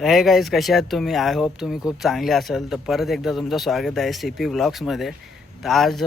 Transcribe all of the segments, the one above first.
हे गाईज, कसे आहात तुम्ही? आय होप तुम्ही खूप चांगले असाल. तर परत एकदा तुमचं स्वागत आहे CP व्लॉग्समध्ये. तर आज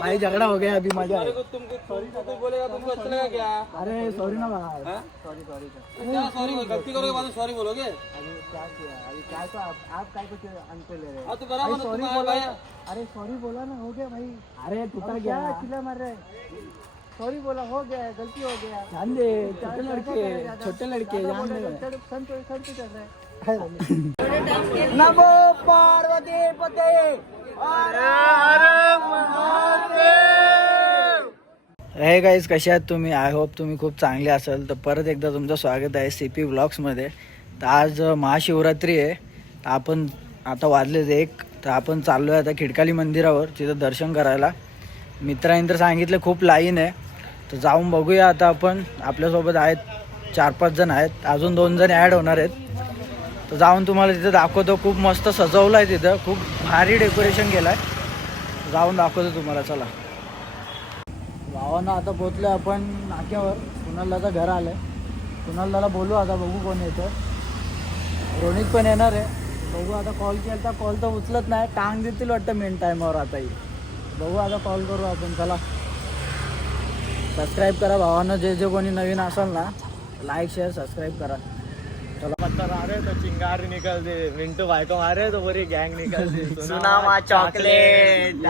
भाई झगड़ा हो गया अभी मजा है। तुमको बोलेगा तुमको अच्छा लगेगा क्या? अरे सॉरी ना भाई, सॉरी सॉरी क्या सॉरी? गलती करोगे बाद में सॉरी बोलोगे? अभी क्या किया? अभी क्या तो आप काय कुछ अंतर ले रहे हाँ तो बराबर ना, सॉरी तुम बोला। भाई अरे सॉरी बोला ना, हो गया भाई। अरे टूटा गया, चिल्ला मार रहे। सॉरी बोला, हो गया, गलती हो गया। ध्यान दे, छोटे लड़के जान दे। नमो पार्वती पते हे गाईज, कसे आहात तुम्ही? आय होप तुम्ही खूप चांगले असाल. तर परत एकदा तुमचं स्वागत आहे CP व्लॉग्समध्ये. तर आज महाशिवरात्री आहे. तर आपण आता वाजलेच 1, तर आपण चाललो आहे आता खिडकाली मंदिरावर, तिथं दर्शन करायला. मित्रांनी तर सांगितलं खूप लाईन आहे, तर जाऊन बघूया. आता आपण आपल्यासोबत आहेत 4-5 जण आहेत, अजून 2 जण ॲड होणार आहेत. तर जाऊन तुम्हाला तिथं दाखवतो. खूप मस्त सजवलं आहे तिथं, खूप भारी डेकोरेशन केलं आहे. जाऊन दाखवतो तुम्हाला. चला भावांना, आता पोचलो आपण नाक्यावर. कुणालदाचं घर आलं आहे. कुणालदाला बोलू आता, बघू कोण येतं. रोनित पण येणार आहे, बघू. आता कॉल केला तर कॉल तर उचलत नाही, टांग देतील वाटतं मेन टायमावर. आताही बघू, आता कॉल करू आपण. चला सबस्क्राईब करा भावांना, जे कोणी नवीन असाल ना, लाईक शेअर सबस्क्राईब करा. चला पत्थर आ रहे तो चिंगारी निकलते, मिंटू भाई को मारे तो पूरी गैंग निकलती. सुनामा चॉकलेट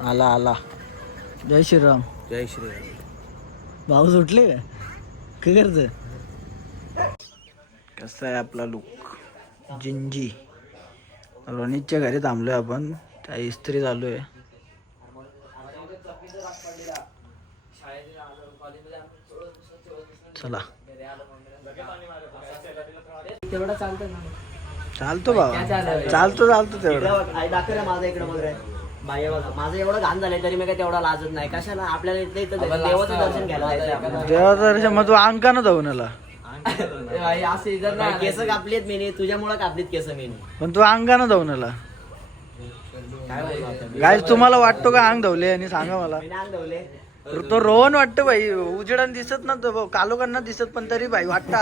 आला आला. जय श्रीराम. जय श्री भाऊ सुटले का? काय करतं? कसं आहे आपला लुक? जिंजी. रोनितच्या घरी थांबलोय आपण, त्या इस्त्री चालू आहे. चला तेवढा चालतं ना. चालतो बाबा, चालतो तेवढं. माझा इकडे बघ रे. बाई बघा, माझं एवढं घाण झालंय तरी मी काय तेवढा लाजत नाही. कशाला आपल्याला इथं देवाचं दर्शन घ्यायला जायचं. देवाचं दर्शन मग तू अंकानं जाऊन आला. असे केस कापलीत मी, तुझ्यामुळे कापलीत केस मी. पण तू अंगानं जाऊन आला. काय बोलतो गाईज, तुम्हाला वाटतो का अंग धवले? आणि सांगा मला. मी नांग धवले. तो रोहन वाटतं भाई, उजेडान दिसत ना तो, कालोखांना दिसत, पण तरी भाई वाटतं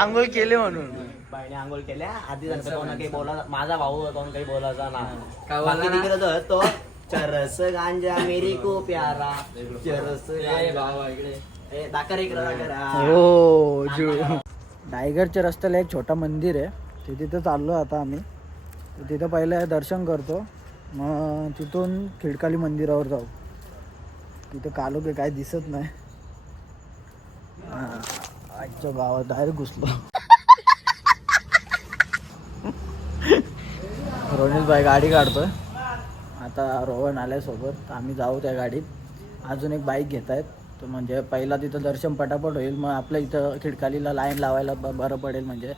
आंघोळ केले म्हणून. बाईने आंघोळ केल्या आधी. कोणा काही बोला, माझा भाऊ कोण काही बोलायचा ना. बाकी तिकडे तो चरस गांजा मेरी को प्यारा, चरस इकडे दाकर इकडे. हो, डायगरच्या रस्त्याला एक छोटा मंदिर आहे, ते तिथं चाललो आता आम्ही. तर तिथं पहिलं दर्शन करतो, मग तिथून खिडकाली मंदिरावर जाऊ. तिथं कालोखे काय दिसत नाही. आजच्या गावात डायरेक्ट घुसलो. रोनित भाई गाडी काढतोय आता. रोहन आलाय सोबत, आम्ही जाऊ त्या गाडीत. अजून एक बाईक घेत आहेत, तर म्हणजे पहिला तिथं दर्शन पटापट होईल. मग आपल्या इथं खिडकालीला लाईन लावायला बरं पडेल, म्हणजे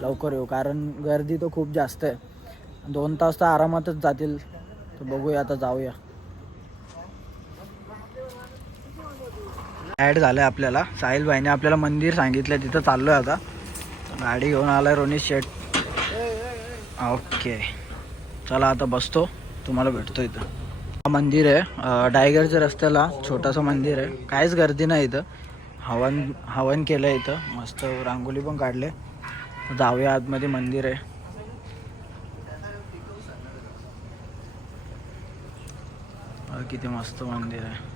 लवकर येऊ. कारण गर्दी तर खूप जास्त आहे, 2 तास तर आरामातच जातील. तर बघूया, आता जाऊया. ॲड झालं आहे आपल्याला. साहिल भाईने आपल्याला मंदिर सांगितलं, तिथं चाललो आहे आता. गाडी घेऊन आलाय रोनित शेट. ओके, चला आता बसतो, तुम्हाला भेटतो इथं. मंदिर आहे डायगरच्या रस्त्याला, छोटंसं मंदिर आहे. काहीच गर्दी नाही इथं. हवन केलं आहे इथं, मस्त रांगोली पण काढले. जाऊया आतमध्ये, मंदिर आहे. किती मस्त मंदिर आहे.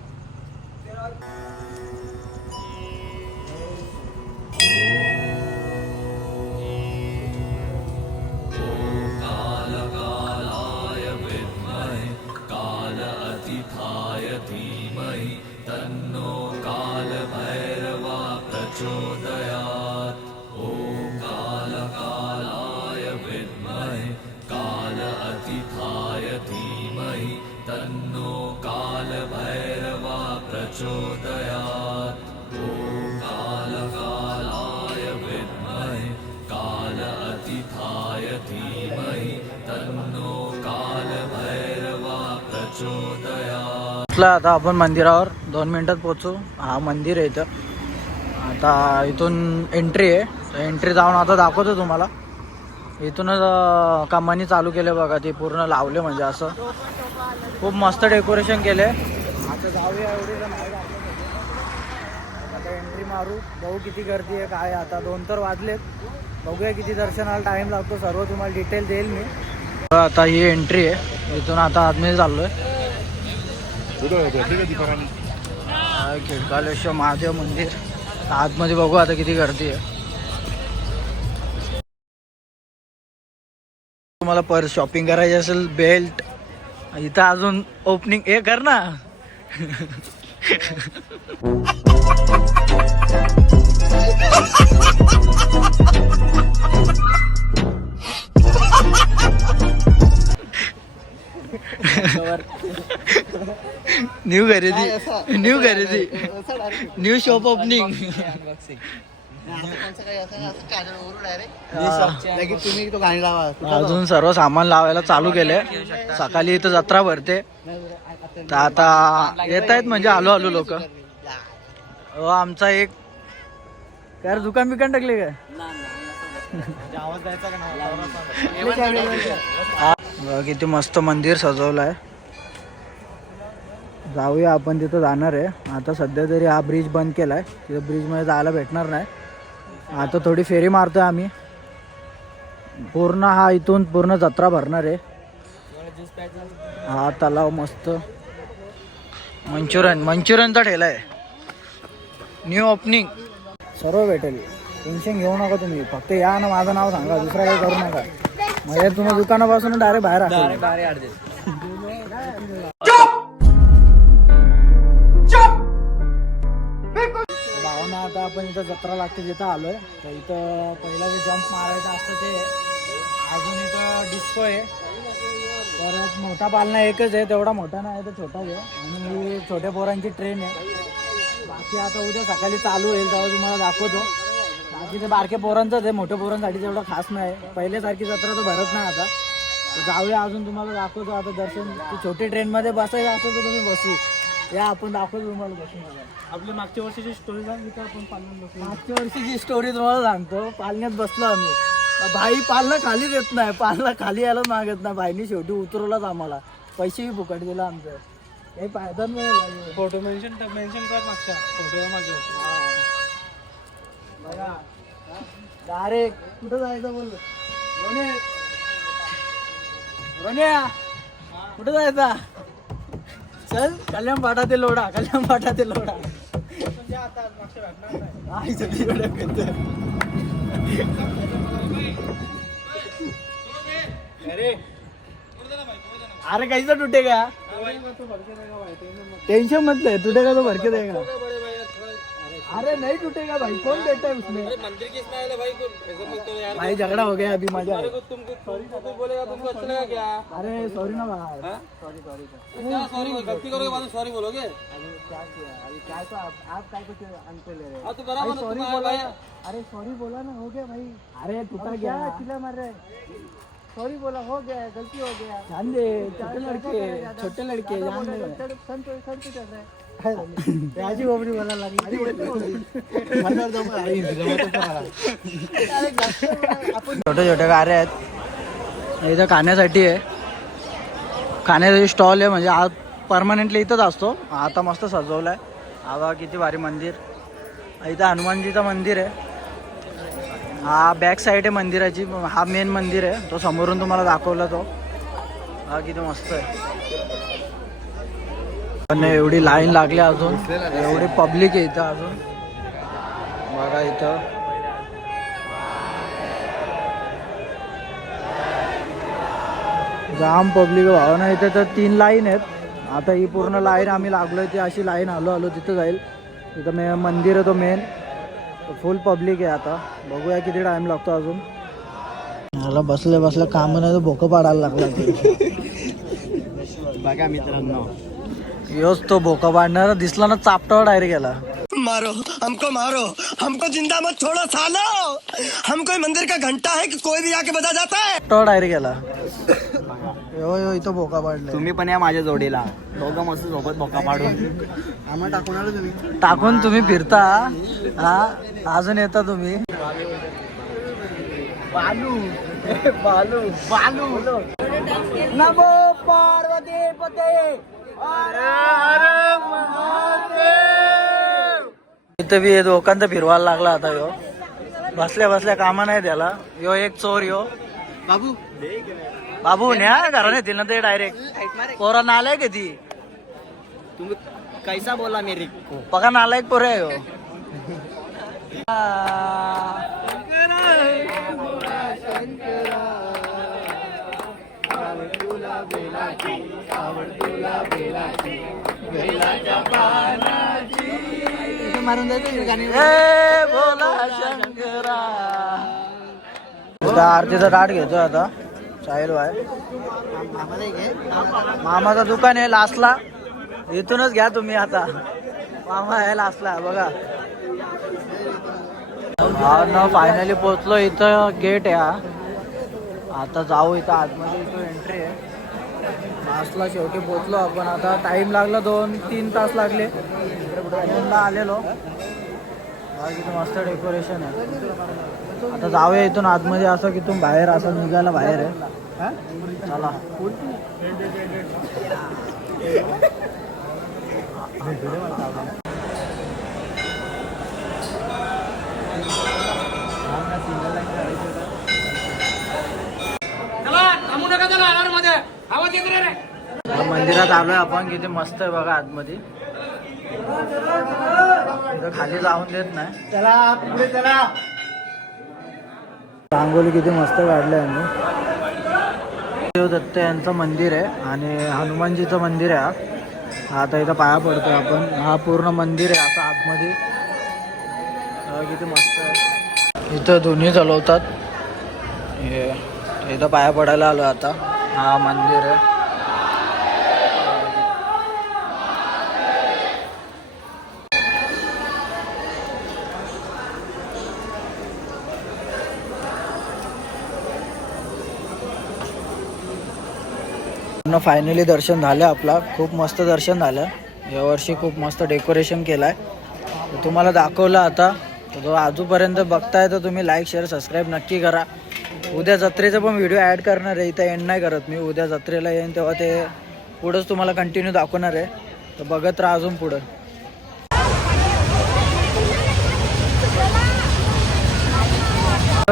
आता आपण मंदिरावर 2 मिनिटात पोहोचू. हा मंदिर आहे इथं. आता इथून एंट्री आहे, एंट्री जाऊन आता दाखवतो तुम्हाला. इथूनच कमानी चालू केले बघा, ते पूर्ण लावले म्हणजे असं खूप मस्त डेकोरेशन केले. आता जाऊया, एवढी जण आहे आता एंट्री मारू, बघू किती गर्दी आहे काय. आता 2 तर वाजलेत, बघूया किती दर्शनाला टाइम लागतो, सर्व तुम्हाला डिटेल देईल मी. आता ही एंट्री आहे, इथून आता आतमध्ये चाललोय. खिडकालेश्वर महादेव मंदिर आतमध्ये, बघू आता किती गर्दी आहे. तुम्हाला पर्स शॉपिंग करायची असेल, बेल्ट इथं अजून ओपनिंग हे कर ना. न्यू खरेदी न्यू शॉप ओपनिंग. तुम्ही तो गाणी लावा. अजून सर्व सामान लावायला चालू केले. सकाळी इथं जत्रा भरते, तर आता येत आहेत म्हणजे आलो आलो लोक. आमचा एक काय दुकान बिकान टाकले काय, किती मस्त मंदिर सजवलं आहे. जाऊया आपण, तिथं जाणार आहे. आता सध्या तरी हा ब्रिज बंद केलाय, तिथं ब्रिजमध्ये जायला भेटणार नाही. आता थोडी फेरी मारतोय आम्ही. पूर्ण हा इथून पूर्ण जत्रा भरणार आहे. हा तलाव मस्त, मंचुरियनचा ठेला आहे. न्यू ओपनिंग सर्व भेटेल, टेन्शन घेऊ नका तुम्ही. फक्त या ना, माझं नाव सांगा, दुसरा काही करू नका. म्हणजे तुम्ही दुकानापासून डायरेक्ट बाहेर भावना. आता आपण इथं जत्रा लागते तिथं आलोय, तर इथं पहिला जे जम्प मारायचं असतं ते. अजून इथं डिस्को आहे. परत मोठा पालना एकच आहे, तेवढा मोठा नाही तर छोटा आहे. आणि ही छोट्या पोरांची ट्रेन आहे. बाकी आता उद्या सकाळी चालू होईल, तेव्हा तुम्हाला दाखवतो. बाकी ते बारक्या पोरांचंच आहे, मोठ्या पोरांसाठी तेवढं खास नाही. पहिल्यासारखी जत्रा तर भरत नाही आता. तर जाऊया, अजून तुम्हाला दाखवतो. आता दर्शन छोटी ट्रेनमध्ये बसायचं असतं तर तुम्ही बसू या, आपण दाखवतो तुम्हाला बसून. आपली मागच्या वर्षीची स्टोरी सांग, तिथं आपण पालण्यात बसलो. मागच्या वर्षीची स्टोरी तुम्हाला सांगतो. पालण्यात बसलो आम्ही, भाई पालना खाली देत नाही, पालना खाली यायला मागत नाही. भाईनी शेवटी उतरवलाच आम्हाला, पैसेही फुकट दिला आमचं, काही फायदा नाही. फोटो मेन्शन कर मागच्या फोटो माझ्या. बघा डायरेक्ट कुठं जायचं बोल. रोन्या कुठं जायचा, चल कल्याण पाठाते लोढा, कल्याण पाठाते लोढा. अरे कैसा टूटेगा, टेंशन मत ले, टूटेगा तो भर के देगा. अरे नहीं टूटेगा भाई, कौन बैठा है उसमें. मंदिर की स्माइल है भाई, भाई झगड़ा हो गया अभी मजा. तुमको बोलेगा, तुमको अच्छा लगा क्या? अरे सॉरी ना भाई, सॉरी सॉरी गलती करोगे बाद में सॉरी बोलोगे. अभी क्या किया, अभी क्या तो आप क्या कुछ अंतर ले रहे हाँ तो बराबर हैं. सॉरी बोला, अरे सॉरी बोला ना, हो गया भाई. अरे टूटा गया, चिल्ला मार रहे. सॉरी बोला, हो गया, गलती हो गया. जान दे, छोटे लड़के जान दे. राजी बोबडी बोला लागली. छोटे छोटे गारे आहेत इथं खाण्यासाठी आहे. खाण्यासाठी स्टॉल आहे, म्हणजे आज परमनंटली इथंच असतो. आता मस्त सजवलं आहे. हा किती भारी मंदिर. इथं हनुमानजीचं मंदिर आहे. हा बॅक साईड आहे मंदिराची, हा मेन मंदिर आहे. तो समोरून तुम्हाला दाखवला तो. हा किती मस्त आहे. पण एवढी लाईन लागली अजून, एवढी पब्लिक आहे इथं अजून. बघा इथं जाम पब्लिक भावना. इथे तर 3 लाईन आहेत. आता ही पूर्ण लाईन आम्ही लागलोय, ती अशी लाईन आलो तिथं जाईल. तिथं मंदिर आहे तो मेन. फुल पब्लिक आहे. आता बघूया किती टाइम लागतो अजून. मला बसल्या काम नाही तर भोकं पाडायला लागला. बघा मित्रांनो, योच तो भोका पाडणारा दिसला ना, चापटावर डायरेक्ट गेला. मारो, हमको जिंदा मत छोड़ो सालो. हम कोई मंदिर का घंटा है कि कोई भी आके बजा जाता है. चापटावर डायरेक्ट गेला. यो इथं भोका पाडले. तुम्ही पण या माझ्या जोडीला, दोघं मस्त सोबत बोका पाडून. आम्हाला टाकून आलो तुम्ही. टाकून तुम्ही फिरता. हा अजून येता तुम्ही. बालू बालू बालू नमो पार्वती पते इथं बी लोकांचा फिरवायला लागला आता यो बसल्या बसल्या कामा नाही त्याला यो एक चोर यो बाबू बाबू न्या घरा येतील ना ते डायरेक्ट पोरा नालायक आहे ती तुम्ही कैसा बोला मेरी बघा नालायक पोर आहे यो मारून बोला शंकरा आरतीचा ताट घेतो आता साहिल भाई मामाचं दुकान आहे लास्टला इथूनच घ्या तुम्ही आता मामा आहे लास्टला बघा फायनली पोहोचलो इथं गेट आहे हा आता जाऊ इथं आतमध्ये इथं एंट्री आहे लास्टला शेवटी पोहोचलो आपण आता टाइम लागला 2-3 तास लागले इकडे आलेलो इथं मस्त डेकोरेशन आहे आता जाऊया इथून आतमध्ये असं की तुम्ही बाहेर असं निघायला बाहेर आहे चला मंदिरात आलोय आपण किती मस्त आहे बघा आतमध्ये इथं खाली जाऊन देत नाही चला पुढे चला रांगोली किती मस्त काढलंय यांनी देव दत्त यांचं मंदिर आहे आणि हनुमानजीचं मंदिर आहे हा आता इथं पाया पडतोय आपण हा पूर्ण मंदिर आहे असं आतमध्ये किती मस्त आहे इथं दोन्ही चालवतात हे इथं पाया पडायला आलो आता हा मंदिर आहे फायनली दर्शन झालं आपला खूप मस्त दर्शन झालं यावर्षी खूप मस्त डेकोरेशन केलंय तुम्हाला दाखवलं आता तो आजूपर्यंत बघताय तर तुम्ही लाईक शेअर सबस्क्राईब नक्की करा उद्या जत्रेचा पण व्हिडिओ ॲड करणार आहे इथं एंड नाही करत मी उद्या जत्रेला येईन तेव्हा ते पुढंच तुम्हाला कंटिन्यू दाखवणार आहे तर बघत राहा अजून पुढं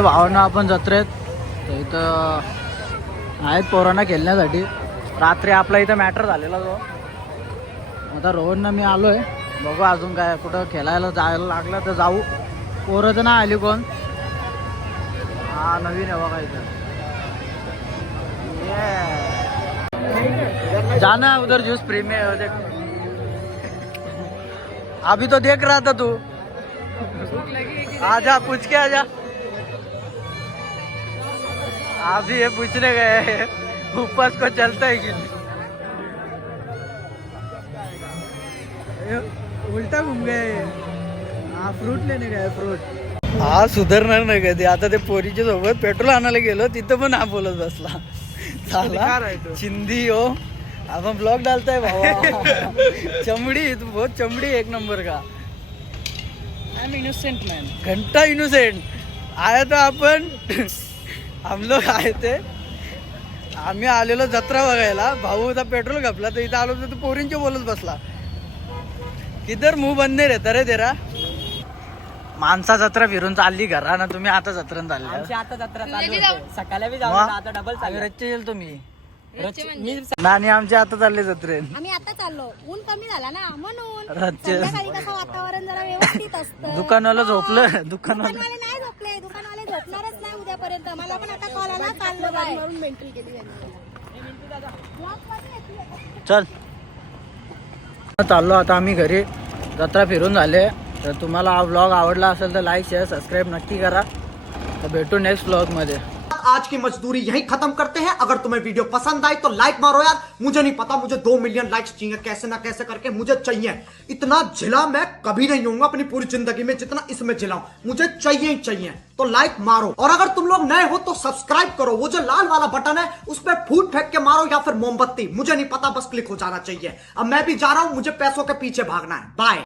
भावना आपण जत्रेत इथं आहेत पोरांना खेळण्यासाठी रात्री आपला इथं मॅटर झालेला जो आता रोहननं मी आलोय बघू अजून काय कुठं खेळायला जायला लागलं तर जाऊ पोरं तर नाही आली कोण हा नवीन आहे बघा इथं जाना उधर जूस फ्री में देख अभी तो देख रहा था तू आजा पूछ के आजा अभी ये पूछने गए ऊपर को चलता है कि उल्टा घूम गए हा फ्रूट लेने गए फ्रूट हा सुधारणार नाही कधी आता ते पोरीच्या सोबत पेट्रोल आणायला गेलो तिथं पण हा बोलत बसला झाला चिंदी हो आपण ब्लॉग डालताय भावा चमड़ी तू बहुत चमड़ी एक नंबर का आई एम इनोसेंट मैन घंटा इनोसेंट आया तो आपण हम लोग आए थे आम्ही आलेलो जत्रा बघायला भाऊ होता पेट्रोल घपला तर इथं आलो तर पोरींचे बोलत बसला किधर मुंह बंद नाही रहता रे तेरा माणसा जत्रा फिरून चालली घरा ना तुम्ही आता जत्रेत चालले आता जत्रा सकाळी बी जाऊ आता डबल रच्चे येईल तुम्ही नानी आमच्या आता चालले जत्रेत आम्ही आता चाललो ऊन कमी झाला ना म्हणून रच्चे संध्याकाळी कसं वातावरण जरा व्यवस्थित असतं दुकानवाला झोपलं दुकानवाला दुकानवाले नाही झोपले दुकानवाले झोपणारच नाही उद्यापर्यंत मला पण आता कॉल आला चाललो काय म्हणून मेंटल केली चल चाललो आता आम्ही घरी जत्रा फिरून झाले तर तुम्हाला हा व्लॉग आवडला असेल तर लाईक शेअर सबस्क्राईब नक्की करा तर भेटू नेक्स्ट व्लॉग मध्ये आज की मजदूरी यही खत्म करते हैं अगर तुम्हें वीडियो पसंद आई तो लाइक मारो यार मुझे नहीं पता मुझे 2 मिलियन लाइक्स चाहिए कैसे ना कैसे करके मुझे चाहिए इतना झिला मैं कभी नहीं हूँ अपनी पूरी जिंदगी में जितना इसमें झिलाऊं मुझे चाहिए ही चाहिए तो लाइक मारो और अगर तुम लोग नए हो तो सब्सक्राइब करो वो जो लाल वाला बटन है उस पर फूट फेंक के मारो या फिर मोमबत्ती मुझे नहीं पता बस क्लिक हो जाना चाहिए अब मैं भी जा रहा हूं मुझे पैसों के पीछे भागना है बाय।